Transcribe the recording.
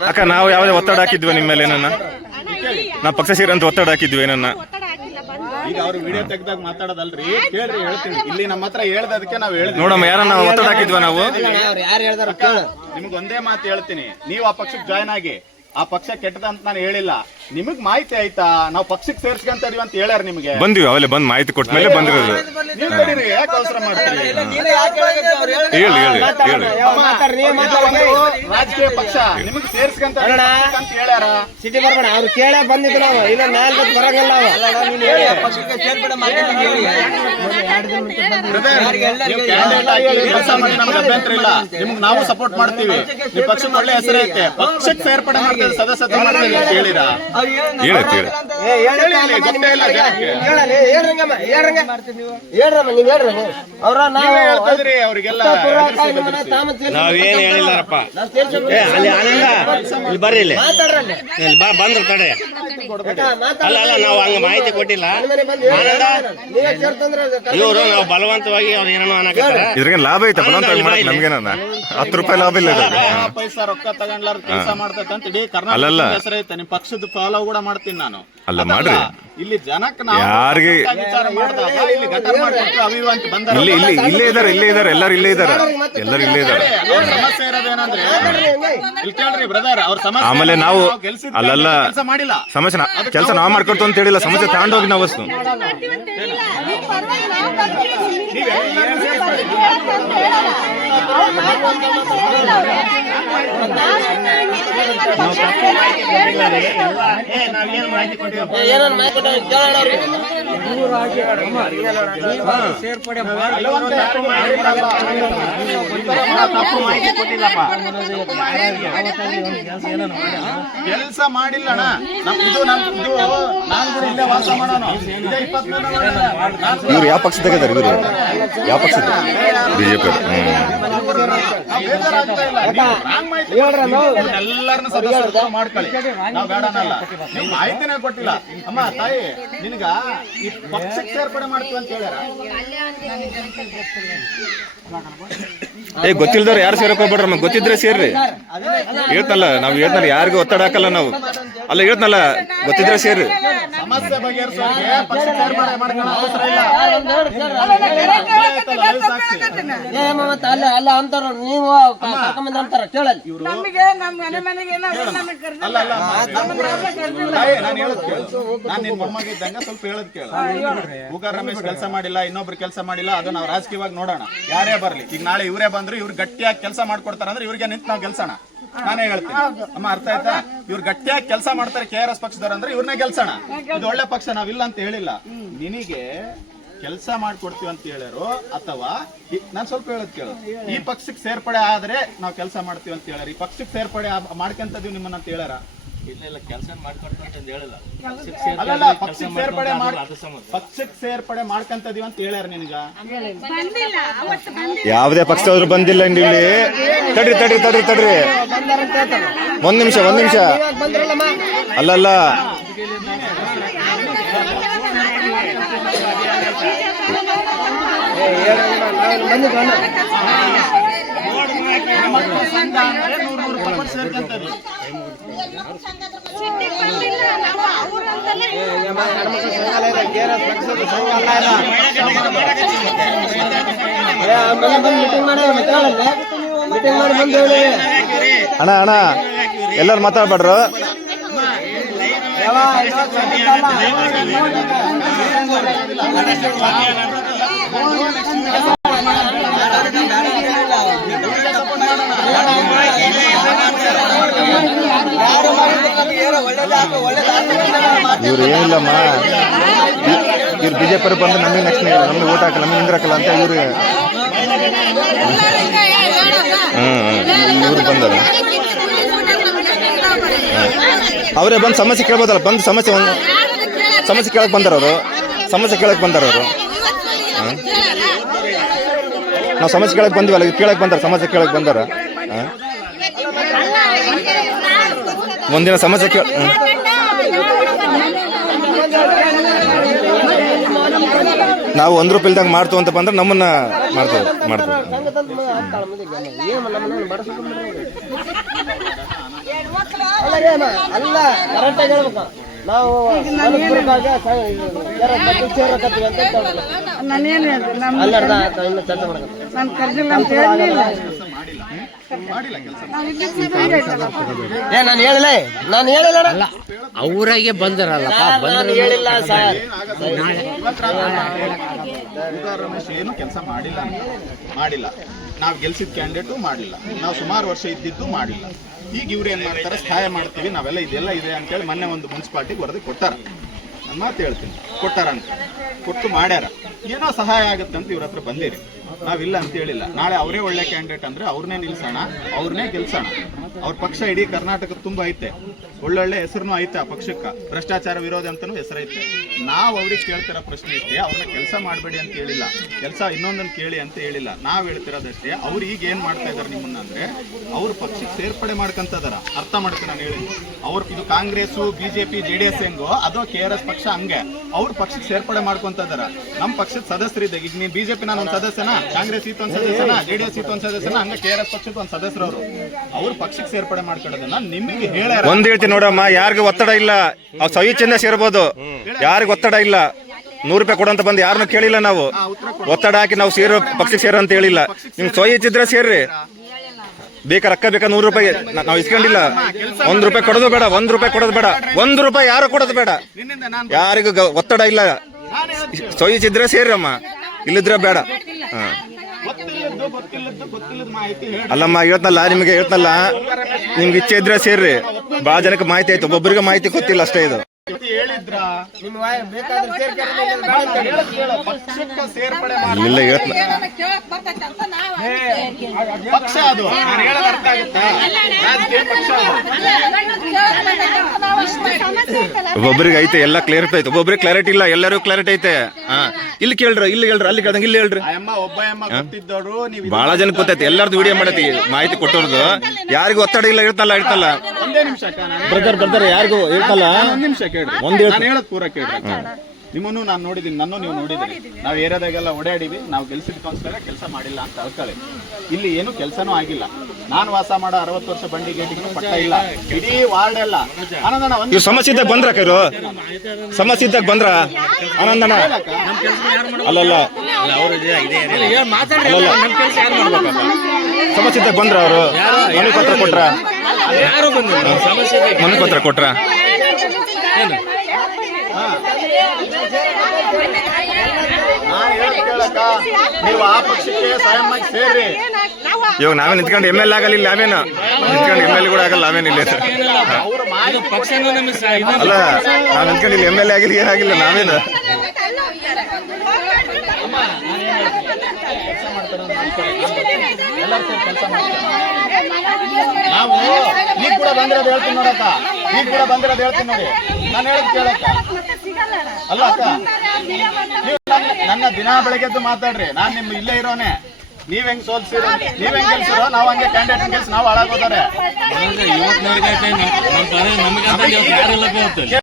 ಅಕ್ಕ ನಾವು ಯಾವುದೇ ಒತ್ತಡ ಹಾಕಿದ್ವಿ ನಿಮ್ಮ ಮೇಲೆ ಏನನ್ನ ನಾವು ಪಕ್ಷ ಸೇರಿ ಅಂತ ಒತ್ತಡ ಹಾಕಿದ್ವಿ ಏನನ್ನ ಈಗ ಅವ್ರು ವಿಡಿಯೋ ತೆಗ್ದಾಗ ಮಾತಾಡೋದಲ್ರಿ ಕೇಳ್ರಿ ಹೇಳ್ತೀನಿ ಇಲ್ಲಿ ನಮ್ಮ ಹತ್ರ ಹೇಳ್ದದಕ್ಕೆ ನಾವು ಹೇಳಿದ್ವಿ ನೋಡಮ್ಮ ಯಾರನ್ನ ಒತ್ತಡ ಹಾಕಿದ್ವಿ ನಾವು ನಿಮ್ಗೆ ಒಂದೇ ಮಾತು ಹೇಳ್ತೀನಿ ನೀವು ಆ ಪಕ್ಷಕ್ಕೆ ಜಾಯ್ನ್ ಆಗಿ ಆ ಪಕ್ಷ ಕೆಟ್ಟದ ಅಂತ ನಾನು ಹೇಳಿಲ್ಲ ನಿಮಗ್ ಮಾಹಿತಿ ಆಯ್ತಾ ನಾವು ಪಕ್ಷಕ್ಕೆ ಸೇರ್ಸ್ಕೊಂತ ಇದೀವಿ ಅಂತ ಹೇಳ್ಯಾರ ನಿಮ್ಗೆ ಬಂದ್ವಿ ಅವಲೇ ಬಂದ್ ಮಾಹಿತಿ ಕೊಟ್ಟ ಮೇಲೆ ಬಂದಿರೋದು ನೀವು ತಡೀರಿ ಯಾಕೆ ಅವಸರ ಮಾಡ್ತೀರಿ ಹೇಳಿ ಹೇಳಿ ಹೇಳಿ ರಾಜಕೀಯ ಪಕ್ಷ ನಿಮಗ್ ಸೇರ್ಸ್ಕೊಂತ ಅಂತ ಹೇಳ್ಯಾರ ಸಿಟಿ ಬರ್ಬೇಡ ಅವ್ರು ಕೇಳ ಬಂದಿದ್ದು ನಾವು ಇನ್ನ ನಾಲ್ಕು ಬರಂಗಿಲ್ಲ ನಮ್ಗೆ ಅಭ್ಯಂತರ ಇಲ್ಲ ನಿಮ್ಗೆ ನಾವು ಸಪೋರ್ಟ್ ಮಾಡ್ತೀವಿ ನಿಮ್ ಪಕ್ಷಕ್ಕೆ ಒಳ್ಳೆ ಹೆಸರು ಐತೆ ಪಕ್ಷಕ್ಕೆ ಸೇರ್ಪಡೆ ಮಾಡ್ತೀವಿ ಸದಸ್ಯತ್ವ ಮಾಡ್ತೀವಿ ಅಂತ ಹೇಳಿರಾ ಅವ್ರಿಗೆಲ್ಲ ನಾವೇನ್ ಹೇಳಿಲ್ಲಾರಪ್ಪ ಅಲ್ಲಿ ಆನಂದ ಇಲ್ಲಿ ಬರ್ರಿ ಇಲ್ಲಿ ಬಂದ್ರು ಕಡೆ ಅಲ್ಲ ಅಲ್ಲ ನಾವು ಹಂಗ ಮಾಹಿತಿ ಕೊಟ್ಟಿಲ್ಲ ಆನಂದ ಇವರು ನಾವು ಬಲವಂತವಾಗಿ ಅವ್ರು ಏನೋ ಅನ್ನಕತ್ತಾರ ಇದ್ರಾಗ ಲಾಭ ಐತೆ ಬಲವಂತ ನಮ್ಗೇನ 10 ರೂಪಾಯಿ ಲಾಭ ಇಲ್ಲ ಪೈಸಾ ರೊಕ್ಕ ತಗೊಂಡ್ಲಾರ ಕೆಲಸ ಮಾಡ್ತೈತೆ ಅಂತ ಇಡೀ ಕರ್ನಾಟಕ ಹೆಸರೈತೆ ನಿಮ್ ಪಕ್ಷದ ಫಾಲೋ ಕೂಡ ಮಾಡ್ತೀನಿ ನಾನು ಅಲ್ಲ ಮಾಡ್ರಿ ಇಲ್ಲಿ ಜನಕ್ಕೆ ಯಾರಿಗೆ ವಿಚಾರ ಮಾಡಿದಾಗ ಇಲ್ಲಿ ಗಟರ್ ಮಾಡ್ಬಿಟ್ಟು ಅವಿವು ಅಂತ ಬಂದ ಇಲ್ಲೇ ಇದಾರೆ ಎಲ್ಲರೂ ಇಲ್ಲೇ ಇದಾರೆ ಸಮಸ್ಯೆ ಇರೋದೇನಂದ್ರೆ ಇಲ್ಲಿ ಕೇಳ್ರಿ ಬ್ರದರ್ ಅವ್ರ ಸಮಸ್ಯೆ ಆಮೇಲೆ ನಾವು ಅಲ್ಲಲ್ಲ ಕೆಲಸ ಮಾಡಿಲ್ಲ ಸಮಸ್ಯೆ ಕೆಲಸ ನಾವು ಮಾಡ್ಕೊಡ್ತು ಅಂತ ಹೇಳಿಲ್ಲ ಸಮಸ್ಯೆ ತಗೊಂಡೋಗಿ ನಾವು ವಸ್ತು ಸೇರ್ಪಡೆ ಕೆಲಸ ಮಾಡಿಲ್ಲ ಅಣ್ಣ ಇದು ನಾನು ಕೂಡ ಇಲ್ಲೇ ವಾಸ ಮಾಡೋಣ ಇವ್ರು ಯಾವ ಪಕ್ಷ ತೆಗೆದಾರೆ ಇವರು ಯಾವ ಪಕ್ಷ ಬಿಜೆಪಿ ಎಲ್ಲರನ್ನ ಸದಸ್ಯರು ಮಾಡ್ಕೊಳ್ಳಿ ನಾವು ಬೇಡನಲ್ಲ ನೀವು ಮಾಹಿತಿನೇ ಕೊಟ್ಟಿಲ್ಲ ಅಮ್ಮ ತಾಯಿ ನಿನಗ ಈ ಪಕ್ಷಕ್ಕೆ ಸೇರ್ಪಡೆ ಮಾಡ್ತೀವಿ ಅಂತ ಹೇಳ್ಯಾರ ಗೊತ್ತಿಲ್ದವ್ರು ಯಾರು ಸೇರಕ್ ಹೋಗ್ಬೇಡ್ರ ಗೊತ್ತಿದ್ರೆ ಸೇರ್ರಿ ಹೇಳ್ತಲ್ಲ ನಾವು ಹೇಳ್ತಲ್ಲ ಯಾರಿಗೂ ಒತ್ತಡ ಹಾಕಲ್ಲ ನಾವು ಅಲ್ಲ ಹೇಳ್ತನಲ್ಲ ಗೊತ್ತಿದ್ರೆ ಸೇರ್ರಿ ಸಮಸ್ಯೆ ಬಗೆಹರಿಸೋಕೆ ಪಕ್ಷಕ್ಕೆ ಸೇರ್ಪಡೆ ಮಾಡ್ಕೊಳ್ಳೋ ಅವಸರ ಇಲ್ಲ ಅಲ್ಲ ಅಂತಾರ ನೀವು ಅಂತಾರ ಕೇಳಲ್ಲ ಅಲ್ಲ ಅಲ್ಲ ನಾನು ಹೇಳದ್ ಕೇಳು ನಾನು ನಿನ್ ಮೊಮ್ಮಗಿದ್ದಂಗ ಸ್ವಲ್ಪ ಹೇಳದ್ ಕೇಳು ಉಗಾರ್ ರಮೇಶ್ ಕೆಲಸ ಮಾಡಿಲ್ಲ ಇನ್ನೊಬ್ರು ಕೆಲಸ ಮಾಡಿಲ್ಲ ಅದು ನಾವು ರಾಜಕೀಯವಾಗಿ ನೋಡೋಣ ಯಾರೇ ಬರ್ಲಿ ಈಗ ನಾಳೆ ಇವರೇ ಬಂದ್ರು ಇವ್ರು ಗಟ್ಟಿಯಾಗಿ ಕೆಲಸ ಮಾಡ್ಕೊಡ್ತಾರ ಅಂದ್ರೆ ಇವ್ರಿಗೆ ನಿಂತು ನಾವು ಗೆಲ್ಸೋಣ ನಾನೇ ಹೇಳ್ತೀನಿ ಅಮ್ಮ ಅರ್ಥ ಆಯ್ತಾ ಇವ್ರು ಗಟ್ಟಿಯಾಗಿ ಕೆಲಸ ಮಾಡ್ತಾರೆ KRS ಪಕ್ಷದವ್ರು ಅಂದ್ರೆ ಇವ್ರನ್ನೇ ಗೆಲ್ಸೋಣ ಇದು ಒಳ್ಳೆ ಪಕ್ಷ ನಾವಿಲ್ಲ ಅಂತ ಹೇಳಿಲ್ಲ ನಿನಗೆ ಕೆಲಸ ಮಾಡ್ಕೊಡ್ತೀವಿ ಅಂತ ಹೇಳ್ಯಾರೋ ಅಥವಾ ನಾನ್ ಸ್ವಲ್ಪ ಹೇಳದ್ ಕೇಳು ಈ ಪಕ್ಷಕ್ಕೆ ಸೇರ್ಪಡೆ ಆದ್ರೆ ನಾವು ಕೆಲಸ ಮಾಡ್ತೀವಿ ಅಂತ ಹೇಳ್ಯಾರ ಈ ಪಕ್ಷಕ್ಕೆ ಸೇರ್ಪಡೆ ಮಾಡ್ಕೊಂತದೀವಿ ನಿಮ್ಮನ್ನ ಅಂತ ಹೇಳ್ಯಾರ ಅಲ್ಲಲ್ಲ ಪಕ್ಷಕ್ಕೆ ಸೇರ್ಪಡೆ ಮಾಡ್ಕಂತದೀವಿ ಅಂತ ಹೇಳ್ಯಾರ ನಿನಗ ಯಾವುದೇ ಪಕ್ಷದವ್ರು ಬಂದಿಲ್ಲ ಇಲ್ಲಿ ತಡ್ರಿ ಒಂದ್ ನಿಮಿಷ ಅಲ್ಲಲ್ಲ ಅಣ್ಣ ಎಲ್ಲರೂ ಮಾತಾಡ್ಬೇಡ್ರು ಇವ್ರು ಏನಿಲ್ಲಮ್ಮ ಇವ್ರು ಬಿಜೆಪಿ ಬಂದು ನಮಗೆ ನೆಕ್ಸ್ಟ್ ನಮಗೆ ಓಟ್ ಹಾಕಲ್ಲ ನಮಗೆ ನಿಂದ್ರಾಕಲ್ಲ ಅಂತ ಇವ್ರು ಇವ್ರು ಬಂದಾರ ಅವರೇ ಬಂದು ಸಮಸ್ಯೆ ಕೇಳ್ಬೋದಲ್ಲ ಬಂದು ಸಮಸ್ಯೆ ಕೇಳಕ್ ಬಂದಾರ ಅವರು ನಾವು ಸಮಸ್ಯೆ ಕೇಳಕ್ ಬಂದಿವಲ್ಲ ಕೇಳಕ್ ಬಂದಾರ ಸಮಸ್ಯೆ ಕೇಳಕ್ ಬಂದಾರ ಒಂದಿನ ಸಮಸ್ಯೆ ನಾವು 1 ರೂಪಾಯಿ ಇಲ್ದಂಗೆ ಮಾಡ್ತು ಅಂತ ಬಂದ್ರೆ ನಮ್ಮನ್ನ ಮಾಡ್ತೇವೆ. ಅಲ್ಲ ಕರೆಕ್ಟಾಗಿ ಹೇಳ್ಬೇಕು ನಾವು ನಾನೇನು ನಾನು ಕರ್ದಿಲ್ಲ ಅಂತ ಹೇಳಿಲ್ಲ. ನಾನು ಹೇಳಿಲ್ಲ ಅವರಾಗೆ ಬಂದರಲ್ಲಪ್ಪ, ನಾನು ಹೇಳಿಲ್ಲ ಸರ್. ರಮೇಶ್ ಏನು ಕೆಲಸ ಮಾಡಿಲ್ಲ. ನಾವು ಗೆಲ್ಸಿದ ಕ್ಯಾಂಡಿಡೇಟು ಮಾಡಿಲ್ಲ. ನಾವು ಸುಮಾರು ವರ್ಷ ಇದ್ದಿದ್ದು ಮಾಡಿಲ್ಲ. ಈಗ ಇವ್ರು ಏನ್ ಮಾಡ್ತಾರೆ, ಸಹಾಯ ಮಾಡ್ತೀವಿ ನಾವೆಲ್ಲ ಇದೆಲ್ಲ ಇದೆ ಅಂತೇಳಿ ಮೊನ್ನೆ ಒಂದು ಮುನ್ಸಿಪಾಲ್ಟಿಗೆ ವರದಿ ಕೊಟ್ಟಾರ. ನಾನು ಮಾತು ಹೇಳ್ತೀನಿ, ಕೊಟ್ಟಾರ ಅಂತ ಕೊಟ್ಟು ಮಾಡ್ಯಾರ. ಏನೋ ಸಹಾಯ ಆಗುತ್ತೆ ಅಂತ ಇವ್ರ ಹತ್ರ ಬಂದಿರಿ. ನಾವಿಲ್ಲ ಅಂತ ಹೇಳಿಲ್ಲ. ನಾಳೆ ಅವರೇ ಒಳ್ಳೆ ಕ್ಯಾಂಡಿಡೇಟ್ ಅಂದ್ರೆ ಅವ್ರನ್ನೇ ನಿಲ್ಸೋಣ, ಅವ್ರನ್ನೇ ಗೆಲ್ಸೋಣ. ಅವ್ರ ಪಕ್ಷ ಇಡೀ ಕರ್ನಾಟಕದ ತುಂಬ ಐತೆ, ಒಳ್ಳೊಳ್ಳೆ ಹೆಸರು ಐತೆ. ಆ ಪಕ್ಷಕ್ಕೆ ಭ್ರಷ್ಟಾಚಾರ ವಿರೋಧ ಅಂತನೂ ಹೆಸರೈತೆ. ನಾವು ಅವ್ರಿಗೆ ಕೇಳ್ತಿರೋ ಪ್ರಶ್ನೆ ಇಷ್ಟೇ, ಅವ್ರನ್ನ ಕೆಲಸ ಮಾಡಬೇಡಿ ಅಂತ ಹೇಳಿಲ್ಲ, ಕೆಲಸ ಇನ್ನೊಂದನ್ನು ಕೇಳಿ ಅಂತ ಹೇಳಿಲ್ಲ. ನಾವು ಹೇಳ್ತಿರೋದಷ್ಟೇ, ಅವ್ರು ಈಗ ಏನ್ ಮಾಡ್ತಾ ಇದಾರೆ ನಿಮ್ಮನ್ನ ಅಂದ್ರೆ, ಅವ್ರ ಪಕ್ಷಕ್ಕೆ ಸೇರ್ಪಡೆ ಮಾಡ್ಕೊಂತದಾರ. ಅರ್ಥ ಮಾಡ್ಕೊಂಡು ನಾನು ಹೇಳಿ, ಅವ್ರು ಇದು ಕಾಂಗ್ರೆಸ್ ಬಿಜೆಪಿ JDS ಹೆಂಗೋ ಅದು KRS ಪಕ್ಷ ಹಂಗೆ ಅವ್ರ ಪಕ್ಷಕ್ಕೆ ಸೇರ್ಪಡೆ ಮಾಡ್ಕೊಂತ ಇದಾರ. ನಮ್ಮ ಪಕ್ಷದ ಸದಸ್ಯರಿದ್ದ ಈಗ ನೀನ್ ಬಿಜೆಪಿ ನಾನು ಒಂದು ಸದಸ್ಯನ, ಕಾಂಗ್ರೆಸ್ ಇತ್ತು ಒಂದು ಸದಸ್ಯನ, JDS ಇತ್ತು ಒಂದು ಸದಸ್ಯನ, ಹಂಗೆ KRS ಪಕ್ಷದ ಒಂದು ಸದಸ್ಯರವರು ಅವ್ರ ಪಕ್ಷಕ್ಕೆ ಸೇರ್ಪಡೆ ಮಾಡ್ಕೊಳ್ಳೋದನ್ನ ನಿಮಗೆ ಹೇಳ್ಯಾರ. ಒಂದ್ ಹೇಳ್ತೀನಿ ನೋಡಮ್ಮ, ಯಾರಿಗೂ ಒತ್ತಡ ಇಲ್ಲ, ಅವ್ ಸ್ವಇಚ್ಛೆಯಿಂದ ಸೇರ್ಬೋದು. ಯಾರಿಗೂ ಒತ್ತಡ ಇಲ್ಲ. 100 ರೂಪಾಯಿ ಕೊಡಂತ ಬಂದು ಯಾರನ್ನೂ ಕೇಳಿಲ್ಲ ನಾವು. ಒತ್ತಡ ಹಾಕಿ ನಾವು ಪಕ್ಷಕ್ಕೆ ಸೇರೋ ಅಂತ ಹೇಳಿಲ್ಲ. ನಿಮ್ ಸ್ವಇಚ್ಛಿದ್ರೆ ಸೇರ್ರಿ. ಬೇಕಾ ರೊಕ್ಕ ಬೇಕಾ 100 ರೂಪಾಯಿ ನಾವು ಇಸ್ಕೊಂಡಿಲ್ಲ. 1 ರೂಪಾಯಿ ಕೊಡೋದು ಬೇಡ, 1 ರೂಪಾಯಿ ಕೊಡೋದು ಬೇಡ, 1 ರೂಪಾಯಿ ಯಾರು ಕೊಡೋದು ಬೇಡ. ಯಾರಿಗೂ ಒತ್ತಡ ಇಲ್ಲ. ಸ್ವಇಚ್ಛಿದ್ರೆ ಸೇರ್ರಮ್ಮ, ಇಲ್ಲಿದ್ರೆ ಬೇಡ. ಅಲ್ಲಮ್ಮ ಹೇಳ್ತಲ್ಲ, ನಿಮ್ಗೆ ಹೇಳ್ತಲ್ಲ, ನಿಮ್ಗೆ ಇಚ್ಛೆ ಇದ್ರೆ ಸೇರ್ರಿ. ಬಹಳ ಜನಕ್ಕೆ ಮಾಹಿತಿ ಆಯ್ತು, ಒಬ್ಬೊಬ್ಬರಿಗೆ ಮಾಹಿತಿ ಗೊತ್ತಿಲ್ಲ ಅಷ್ಟೇ. ಇದು ಹೇಳಿದ್ರ ಸೇರ್ಪಡೆ ಇಲ್ಲ ಹೇಳ್ತ ಪಕ್ಷ ಅದು ನಾನು ಹೇಳೋದು ಅರ್ಥ ಆಗುತ್ತಾ? ರಾಜಕೀಯ ಪಕ್ಷ ಒಬ್ಬೊಬ್ಬರಿಗೆ ಐತೆ, ಎಲ್ಲ ಕ್ಲಾರಿಟಿ ಐತೆ. ಒಬ್ಬೊಬ್ಬರಿಗೆ ಕ್ಲಾರಿಟಿ ಇಲ್ಲ, ಎಲ್ಲರಿಗೂ ಕ್ಲಾರಿಟಿ ಐತೆ. ಇಲ್ಲಿ ಕೇಳ್ರಿ, ಇಲ್ಲಿ ಹೇಳ್ರಿ, ಅಲ್ಲಿ ಕೇಳ್ದಂಗೆ ಇಲ್ಲಿ ಹೇಳ್ರಿ. ಒಬ್ಬ ಗೊತ್ತಿದ್ದವರು ನೀವು ಬಹಳ ಜನ ಗೊತ್ತೈತಿ, ಎಲ್ಲರದ್ದು ವಿಡಿಯೋ ಮಾಡೈತಿ, ಮಾಹಿತಿ ಕೊಟ್ಟವ್ರದ್ದು. ಯಾರಿಗೂ ಒತ್ತಡ ಇಲ್ಲ, ಇರ್ತಲ್ಲ. ಒಂದೇ ನಿಮಿಷ ಬ್ರದರ್ ಯಾರಿಗೂ ಇರ್ತಲ್ಲ. ಒಂದ್ ನಿಮಿಷ ಕೇಳ್ರಿ, ನಾನು ಹೇಳೋದು ಪೂರ ಕೇಳ್ರಿ. ನಿಮ್ಮನ್ನು ನಾನು ನೋಡಿದ್ದೀನಿ, ನನ್ನೂ ನೀವು ನೋಡಿದ್ರಿ. ನಾವು ಏರಿಯಾದಾಗೆಲ್ಲ ಓಡಾಡಿವಿ. ನಾವು ಗೆಲ್ಸಿದ್ಕೋಸ್ಕರ ಕೆಲಸ ಮಾಡಿಲ್ಲ ಅಂತ ಅಳ್ಕೊಳ್ಳಿ. ಇಲ್ಲಿ ಏನು ಕೆಲಸನೂ ಆಗಿಲ್ಲ. ನಾನು ವಾಸ ಮಾಡೋ 60 ವರ್ಷ ಬಂಡಿ ಗೇಟಿಗೂ ಪಟ್ಟ ಇಲ್ಲ. ಇಡೀ ವಾರ್ಡ್ ಎಲ್ಲ ಆನಂದಣ್ಣ ಇವ್ರು ಸಮಸ್ಯೆ ಇದ್ದಾಗ ಬಂದ್ರ ಇವರು ಸಮಸ್ಯೆ ಇದ್ದಾಗ ಬಂದ್ರ ಆನಂದಣ್ಣ ಅಲ್ಲಲ್ಲ ಸಮಸ್ಯೆ ಇದ್ದಾಗ ಬಂದ್ರ ಅವರು ಮನೆ ಪತ್ರ ಕೊಟ್ರ ಮನೆ ಪತ್ರ ಕೊಟ್ರ ನೀವು ಆ ಪಕ್ಷಕ್ಕೆ ಸ್ವಯಂವಾಗಿ ಸೇರ್ರಿ. ಇವಾಗ ನಾವೇ ನಿಂತ್ಕೊಂಡು ML ಆಗಲ್ಲ, ನಾವೇನು ನಿಂತ್ಕೊಂಡು ML ಕೂಡ ಆಗಲ್ಲ, ನಾವೇನಿಲ್ಲ. ಅಲ್ಲ ನಾವ್ ನಿಂತ್ಕೊಂಡು ಇಲ್ಲಿ ML ಆಗಿಲ್ಲ, ಏನಾಗಿಲ್ಲ, ನಾವೇನು ನಾವು ಈಗ ಕೂಡ ಬಂದಿರೋದು ಹೇಳ್ತೀನಿ ನೋಡಕ್ಕ, ಈಗ ಕೂಡ ಬಂದಿರೋದು ಹೇಳ್ತೀನಿ ನೋಡಿ. ನಾನು ಹೇಳೋದು ಕೇಳಕ್ಕ. ಅಲ್ಲ ಅಕ್ಕ, ನೀವು ನನ್ನ ದಿನ ಬೆಳಗ್ಗೆದ್ದು ಮಾತಾಡ್ರಿ. ನಾನು ನಿಮ್ಮ ಇಲ್ಲೇ ಇರೋನೆ. ನೀವ್ ಹೆಂಗ್ ಸೋಲ್ಸಿರೋ, ನೀವ್ ಹೆಂಗ್ ಗೆಲ್ಸಿರೋ, ನಾವು ಹಂಗೆ ಕ್ಯಾಂಡಿಡೇಟ್ ಗೆಲ್ಸಿ ನಾವು ಹಾಳಾಗೋದಾರೆ.